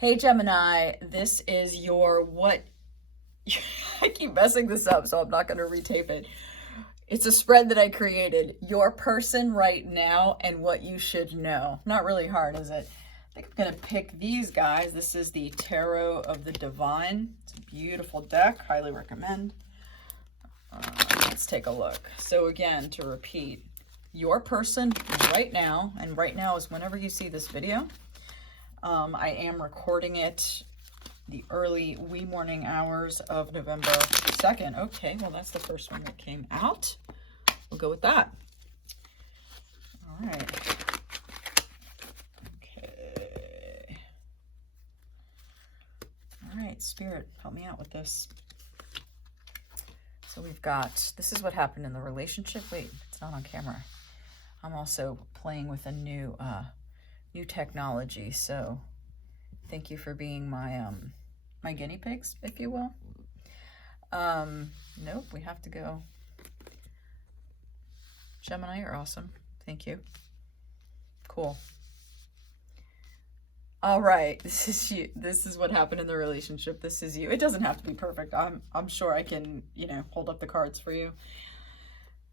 Hey Gemini, this is your I keep messing this up, so I'm not going to retape it. It's a spread that I created. Your person right now and what you should know. Not really hard, is it? I think I'm going to pick these guys. This is the Tarot of the Divine. It's a beautiful deck. Highly recommend. Let's take a look. So again, to repeat, your person right now, and right now is whenever you see this video. I am recording it the early wee morning hours of November 2nd. Okay, well, that's the first one that came out. We'll go with that. All right. Okay. All right, Spirit, help me out with this. So we've got, this is what happened in the relationship. Wait, it's not on camera. I'm also playing with a new technology, so thank you for being my my guinea pigs, if you will. Nope, we have to go. Gemini, you're awesome. Thank you. Cool. All right, this is you. This is what happened in the relationship. This is you. It doesn't have to be perfect. I'm sure I can, hold up the cards for you.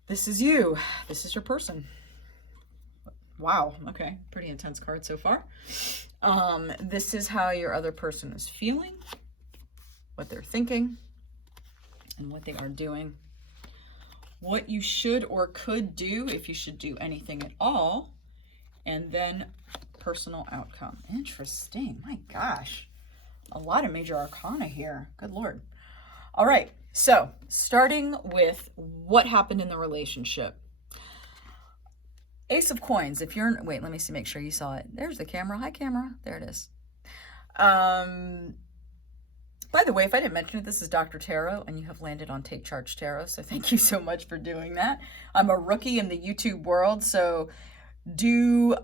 This is you. This is your person. Wow, okay, pretty intense card so far. This is how your other person is feeling, what they're thinking, and what they are doing. What you should or could do, if you should do anything at all, and then personal outcome. Interesting, my gosh. A lot of major arcana here, good Lord. All right, so starting with what happened in the relationship. Ace of Coins, if you're, wait, let me see, make sure you saw it. There's the camera. Hi, camera. There it is. By the way, if I didn't mention it, this is Dr. Tarot, and you have landed on TakeChargeTarot, so thank you so much for doing that. I'm a rookie in the YouTube world, so do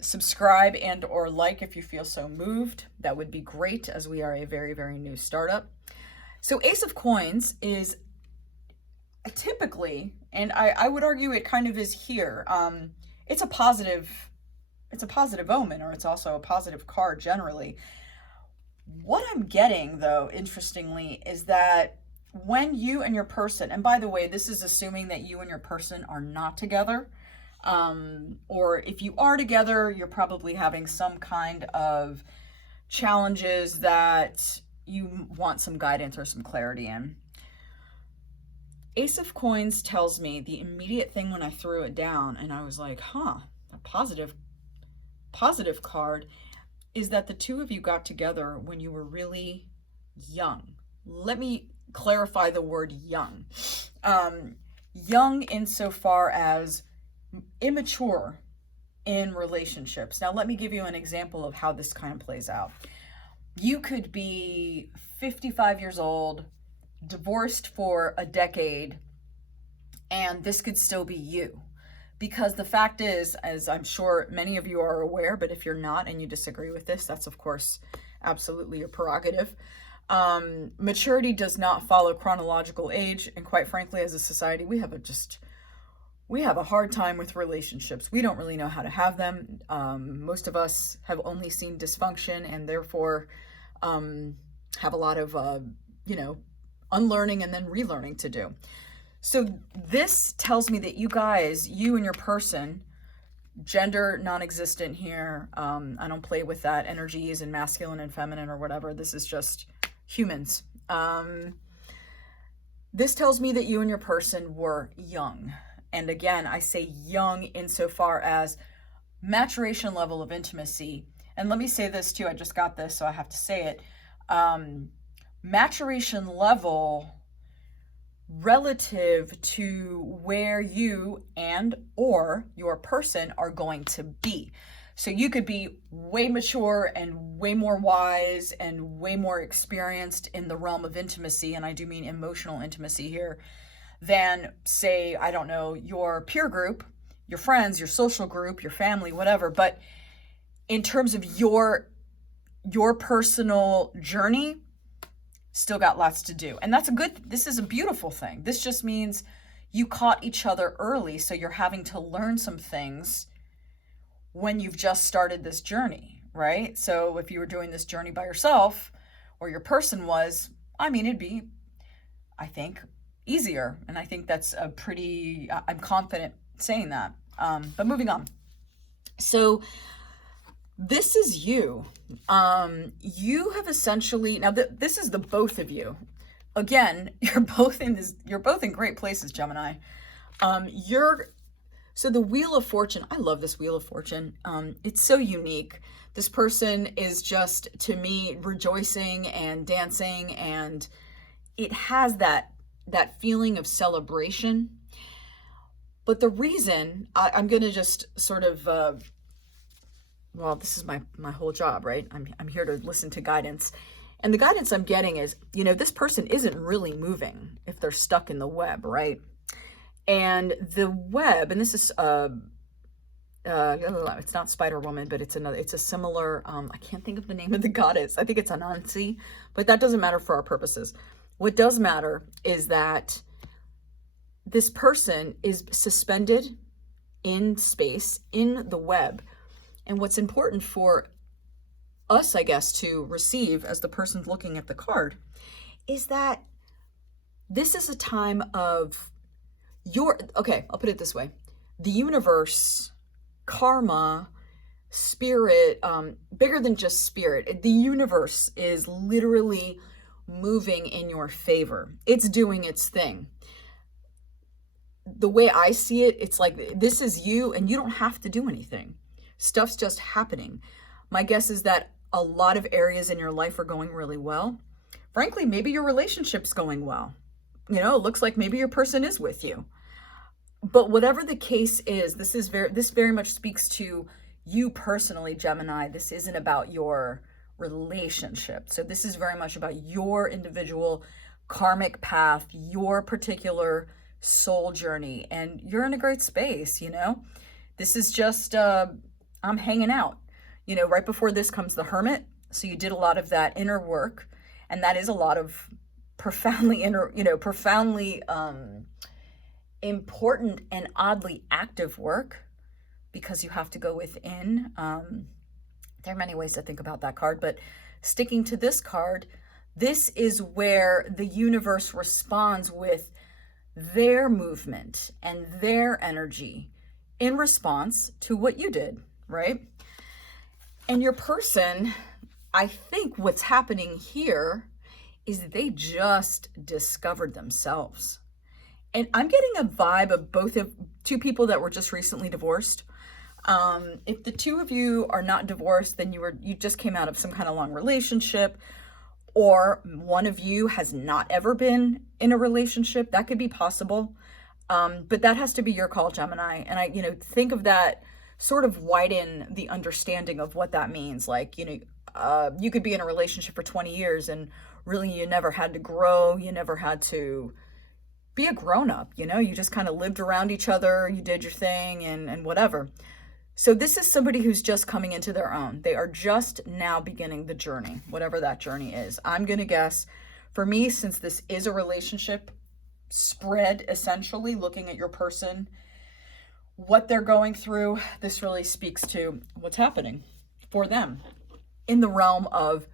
subscribe and or like if you feel so moved. That would be great, as we are a very, very new startup. So Ace of Coins is typically, and I would argue it kind of is here, it's a positive omen, or it's also a positive card generally. What I'm getting, though, interestingly, is that when you and your person, and by the way, this is assuming that you and your person are not together, or if you are together, you're probably having some kind of challenges that you want some guidance or some clarity in. Ace of Coins tells me the immediate thing when I threw it down, and I was like, a positive card, is that the two of you got together when you were really young. Let me clarify the word young. Young insofar as immature in relationships. Now, let me give you an example of how this kind of plays out. You could be 55 years old, divorced for a decade, and this could still be you. Because the fact is, as I'm sure many of you are aware, but if you're not and you disagree with this, that's of course absolutely your prerogative. Maturity does not follow chronological age, and quite frankly, as a society, we have a hard time with relationships. We don't really know how to have them. Most of us have only seen dysfunction, and therefore have a lot of unlearning and then relearning to do. So this tells me that you and your person, gender non-existent here, I don't play with that, energies and masculine and feminine or whatever, this is just humans. This tells me that you and your person were young. And again, I say young insofar as maturation level of intimacy. And let me say this too, I just got this, so I have to say it. Maturation level relative to where you and or your person are going to be. So you could be way mature and way more wise and way more experienced in the realm of intimacy, and I do mean emotional intimacy here, than, say, I don't know, your peer group, your friends, your social group, your family, whatever. But in terms of your personal journey, still got lots to do. And this is a beautiful thing. This just means you caught each other early, so you're having to learn some things when you've just started this journey, right? So if you were doing this journey by yourself, or your person was, I mean, it'd be, I think, easier. And I think that's a pretty, I'm confident saying that. But moving on. So this is you. You have essentially, now this is the both of you. Again, you're both in great places, Gemini. So the Wheel of Fortune, I love this Wheel of Fortune. It's so unique. This person is just, to me, rejoicing and dancing, and it has that feeling of celebration. But the reason, I'm going to just sort of, well, this is my whole job, right? I'm here to listen to guidance. And the guidance I'm getting is, this person isn't really moving if they're stuck in the web, right? And the web, and this is, it's not Spider Woman, but it's a similar, I can't think of the name of the goddess. I think it's Anansi, but that doesn't matter for our purposes. What does matter is that this person is suspended in space, in the web. And what's important for us, I guess, to receive as the person's looking at the card is that this is a time of okay, I'll put it this way. The universe, karma, spirit, bigger than just spirit, the universe is literally moving in your favor. It's doing its thing. The way I see it, it's like this is you and you don't have to do anything. Stuff's just happening. My guess is that a lot of areas in your life are going really well. Frankly, maybe your relationship's going well. It looks like maybe your person is with you. But whatever the case is, this very much speaks to you personally, Gemini. This isn't about your relationship. So this is very much about your individual karmic path, your particular soul journey, and you're in a great space. This is just I'm hanging out. Right before this comes the Hermit, so you did a lot of that inner work, and that is a lot of profoundly important and oddly active work, because you have to go within. There are many ways to think about that card, but sticking to this card, this is where the universe responds with their movement and their energy in response to what you did, right? And your person, I think what's happening here is they just discovered themselves. And I'm getting a vibe of two people that were just recently divorced. If the two of you are not divorced, then you just came out of some kind of long relationship, or one of you has not ever been in a relationship. That could be possible. But that has to be your call, Gemini. And I, think of that, sort of widen the understanding of what that means. Like, you could be in a relationship for 20 years and really you never had to grow. You never had to be a grown-up, you just kind of lived around each other, you did your thing and whatever. So this is somebody who's just coming into their own. They are just now beginning the journey, whatever that journey is. I'm going to guess, for me, since this is a relationship spread, essentially, looking at your person, what they're going through, this really speaks to what's happening for them in the realm of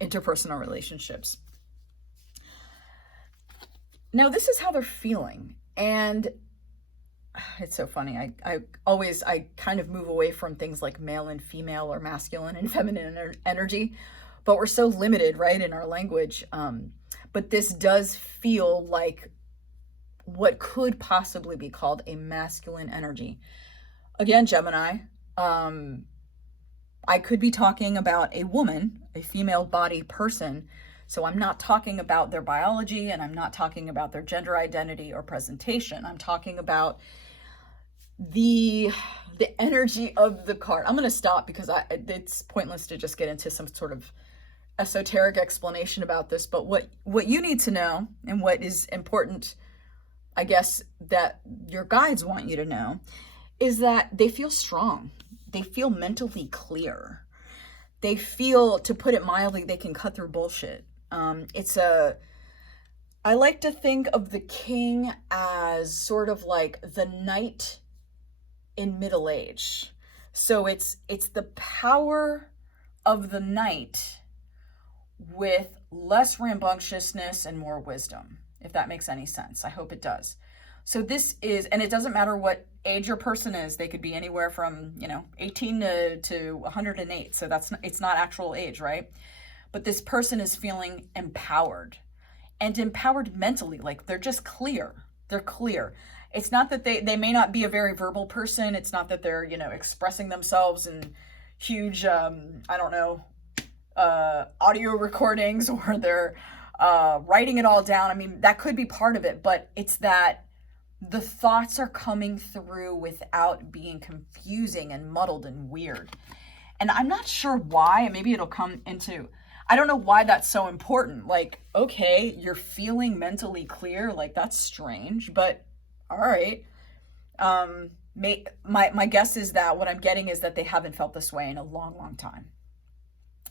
interpersonal relationships. Now, this is how they're feeling. And it's so funny. I kind of move away from things like male and female or masculine and feminine energy, but we're so limited, right, in our language. But this does feel like what could possibly be called a masculine energy. Again, Gemini, I could be talking about a woman, a female body person. So I'm not talking about their biology, and I'm not talking about their gender identity or presentation. I'm talking about the energy of the card. I'm going to stop because it's pointless to just get into some sort of esoteric explanation about this. But what you need to know, and what is important, I guess, that your guides want you to know, is that they feel strong. They feel mentally clear. They feel, to put it mildly, they can cut through bullshit. I like to think of the king as sort of like the knight in middle age. So it's the power of the Knight with less rambunctiousness and more wisdom, if that makes any sense. I hope it does. So this is, and it doesn't matter what age your person is. They could be anywhere from, 18 to 108. So it's not actual age, right? But this person is feeling empowered, and empowered mentally. Like, they're just clear. They're clear. It's not that they may not be a very verbal person. It's not that they're, expressing themselves in huge, audio recordings, or they're writing it all down. I mean, that could be part of it, but it's that the thoughts are coming through without being confusing and muddled and weird. And I'm not sure why. Maybe it'll come into, I don't know why that's so important. Like, okay, you're feeling mentally clear. Like, that's strange, but all right. My guess is that what I'm getting is that they haven't felt this way in a long, long time.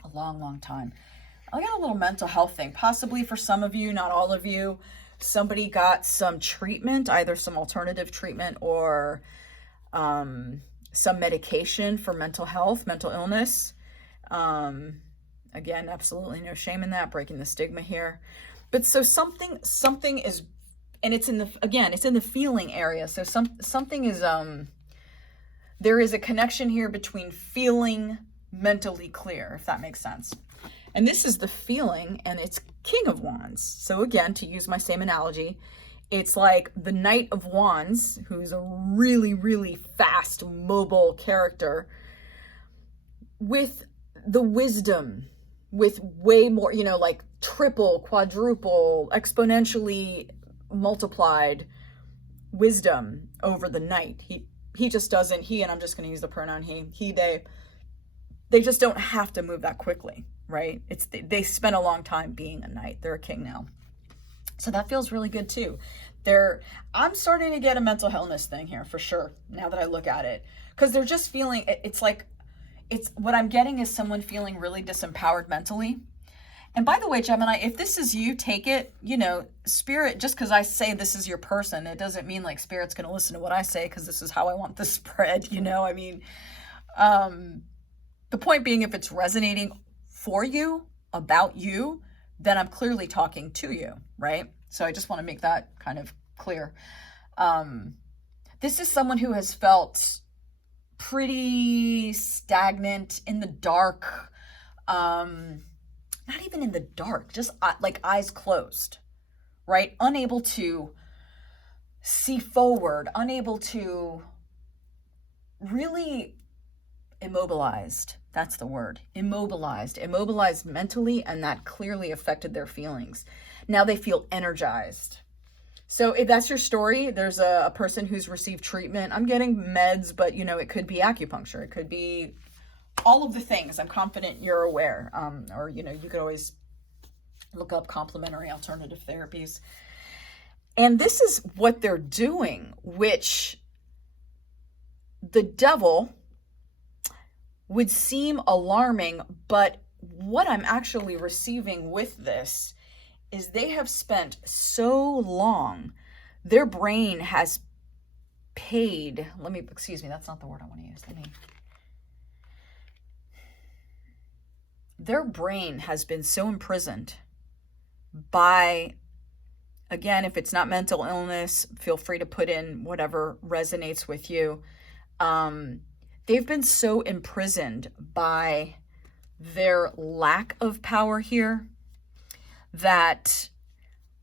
A long, long time. I got a little mental health thing, possibly for some of you, not all of you. Somebody got some treatment, either some alternative treatment or some medication for mental health, mental illness. Again, absolutely no shame in that, breaking the stigma here. But so something is, and it's in the feeling area. So something is, there is a connection here between feeling mentally clear, if that makes sense. And this is the feeling, and it's King of Wands. So again, to use my same analogy, it's like the Knight of Wands, who's a really, really fast, mobile character, with the wisdom, with way more, like triple, quadruple, exponentially multiplied wisdom over the Knight. He just doesn't, and I'm just going to use the pronoun he, they just don't have to move that quickly, right? They spent a long time being a Knight. They're a king now. So that feels really good too. I'm starting to get a mental illness thing here for sure, now that I look at it. Because they're just feeling, what I'm getting is someone feeling really disempowered mentally. And by the way, Gemini, if this is you, take it, Spirit, just because I say this is your person, it doesn't mean like Spirit's going to listen to what I say because this is how I want this spread, I mean, the point being, if it's resonating for you, about you, then I'm clearly talking to you, right? So I just want to make that kind of clear. This is someone who has felt pretty stagnant, in the dark, not even in the dark, just like eyes closed, right? Unable to see forward, unable to really immobilized. That's the word. Immobilized mentally, and that clearly affected their feelings. Now they feel energized. So if that's your story, there's a person who's received treatment. I'm getting meds, but it could be acupuncture. It could be all of the things. I'm confident you're aware. Or you could always look up complementary alternative therapies. And this is what they're doing, which the devil would seem alarming, but what I'm actually receiving with this is they have spent so long, their brain has paid, that's not the word I want to use. Their brain has been so imprisoned by, again, if it's not mental illness, feel free to put in whatever resonates with you. They've been so imprisoned by their lack of power here that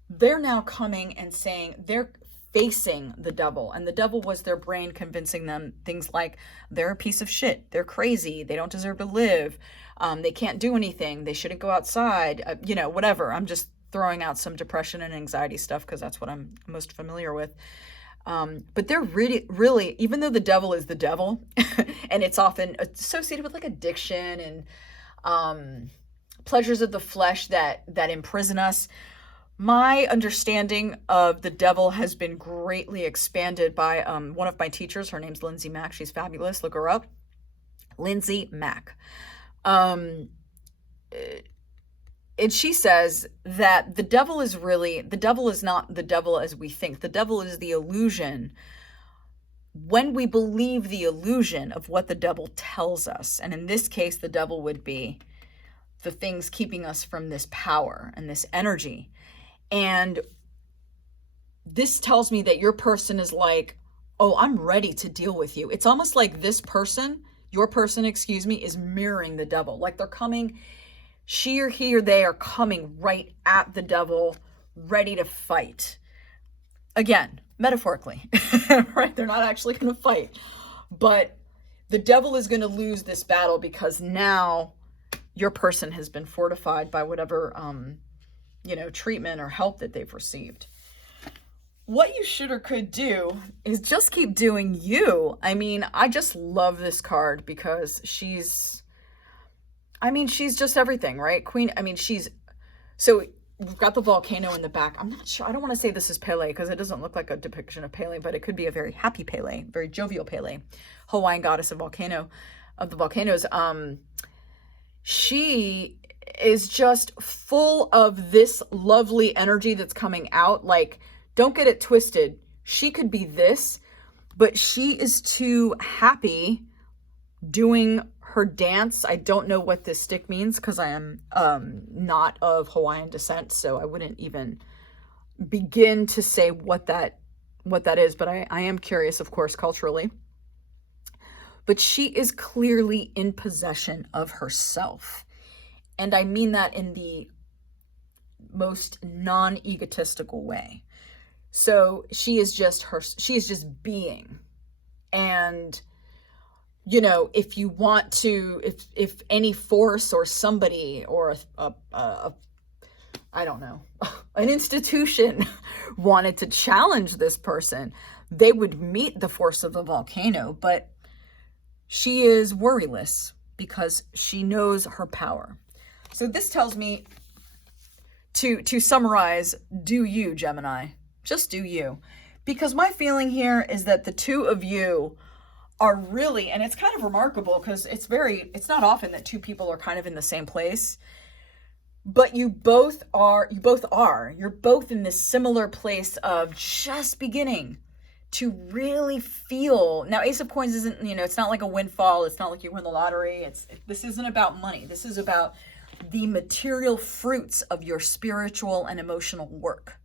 they're now coming and saying they're facing the devil. And the devil was their brain convincing them things like they're a piece of shit, they're crazy, they don't deserve to live, they can't do anything, they shouldn't go outside, whatever. I'm just throwing out some depression and anxiety stuff because that's what I'm most familiar with. But they're really, really, even though the devil is the devil, and it's often associated with like addiction and pleasures of the flesh that imprison us, my understanding of the devil has been greatly expanded by one of my teachers. Her name's Lindsay Mack. She's fabulous. Look her up. Lindsay Mack. And she says that the devil is not the devil as we think. The devil is the illusion when we believe the illusion of what the devil tells us, and in this case, the devil would be the things keeping us from this power and this energy. And this tells me that your person is like, oh, I'm ready to deal with you. It's almost like this person, your person, excuse me, is mirroring the devil. Like they're coming, she or he or they are coming right at the devil, ready to fight. Again, metaphorically, right? They're not actually going to fight. But the devil is going to lose this battle because now your person has been fortified by whatever, treatment or help that they've received. What you should or could do is just keep doing you. I mean, I just love this card because she's just everything, right? Queen, so we've got the volcano in the back. I'm not sure. I don't want to say this is Pele because it doesn't look like a depiction of Pele, but it could be a very happy Pele, very jovial Pele, Hawaiian goddess of the volcanoes. She is just full of this lovely energy that's coming out. Like, don't get it twisted. She could be this, but she is too happy doing her dance. I don't know what this stick means because I am not of Hawaiian descent, so I wouldn't even begin to say what that is, but I am curious, of course, culturally. But she is clearly in possession of herself. And I mean that in the most non-egotistical way. So she is just being. And, if you want to, if any force or somebody or I don't know, an institution wanted to challenge this person, they would meet the force of the volcano. But she is worryless because she knows her power. So this tells me to summarize, do you, Gemini. Just do you. Because my feeling here is that the two of you are really, and it's kind of remarkable because it's not often that two people are kind of in the same place, but you're both in this similar place of just beginning to really feel. Now, Ace of Coins isn't, it's not like a windfall. It's not like you win the lottery. This isn't about money. This is about the material fruits of your spiritual and emotional work.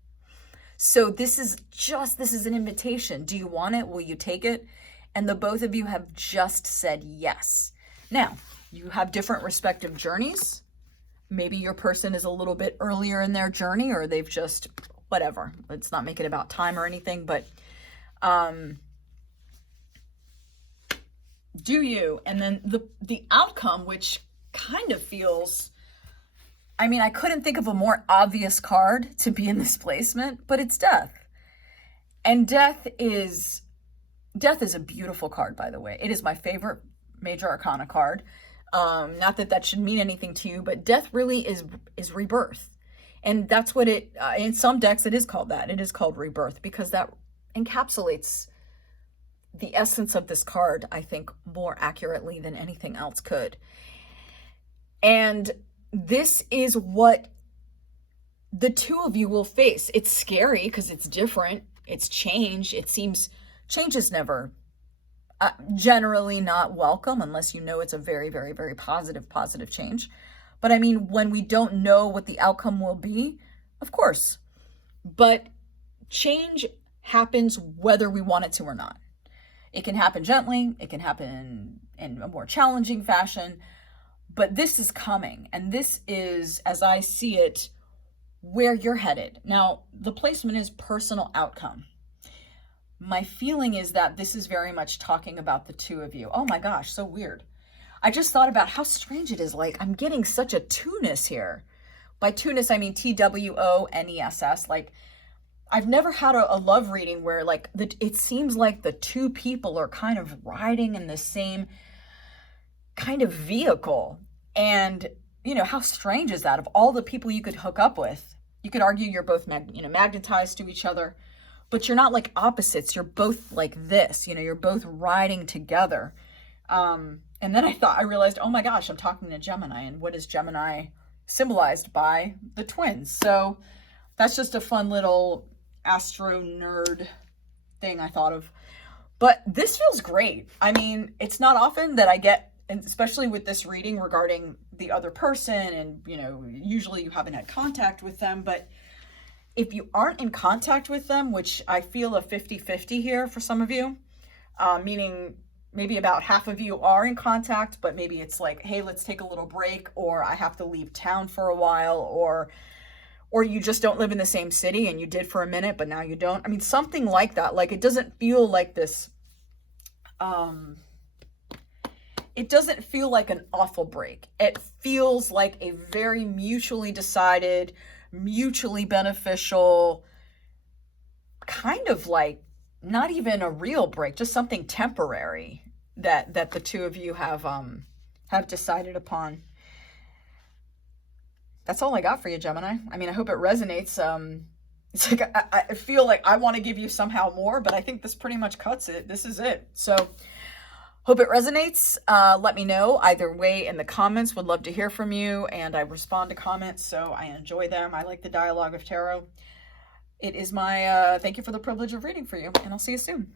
So this is an invitation. Do you want it? Will you take it? And the both of you have just said yes. Now, you have different respective journeys. Maybe your person is a little bit earlier in their journey, or they've just, whatever. Let's not make it about time or anything, but do you? And then the outcome, which kind of feels, I couldn't think of a more obvious card to be in this placement, but it's death. And death is a beautiful card, by the way. It is my favorite major arcana card. Not that should mean anything to you, but death really is rebirth. And that's what in some decks, it is called that. It is called rebirth because that encapsulates the essence of this card, I think, more accurately than anything else could. And this is what the two of you will face. It's scary because it's different. It's change. It seems change is never generally not welcome unless it's a very, very, very positive change. But when we don't know what the outcome will be, of course. But change happens whether we want it to or not. It can happen gently. It can happen in a more challenging fashion. But this is coming, and this is, as I see it, where you're headed. Now, the placement is personal outcome. My feeling is that this is very much talking about the two of you. Oh my gosh, so weird. I just thought about how strange it is. Like, I'm getting such a two-ness here. By two-ness, I mean TWONESS. Like, I've never had a love reading where, like, it seems like the two people are kind of riding in the same kind of vehicle. And how strange is that? Of all the people you could hook up with, you could argue you're both magnetized to each other, but you're not like opposites. You're both like this, you're both riding together. And then I realized, oh my gosh, I'm talking to Gemini, and what is Gemini symbolized by? The twins. So that's just a fun little astro nerd thing I thought of. But this feels great. I mean, it's not often that I get, and especially with this reading regarding the other person, and, you know, usually you haven't had contact with them, but if you aren't in contact with them, which I feel a 50-50 here for some of you, meaning maybe about half of you are in contact, but maybe it's like, hey, let's take a little break, or I have to leave town for a while, or you just don't live in the same city and you did for a minute, but now you don't. I mean, something like that. Like, it doesn't feel like this, it doesn't feel like an awful break. It feels like a very mutually decided, mutually beneficial, kind of like not even a real break, just something temporary that the two of you have decided upon. That's all I got for you, Gemini. I mean, I hope it resonates. It's like I feel like I want to give you somehow more, but I think this pretty much cuts it. This is it. So hope it resonates. Let me know either way in the comments. Would love to hear from you, and I respond to comments, so I enjoy them. I like the dialogue of tarot. It is my thank you for the privilege of reading for you, and I'll see you soon.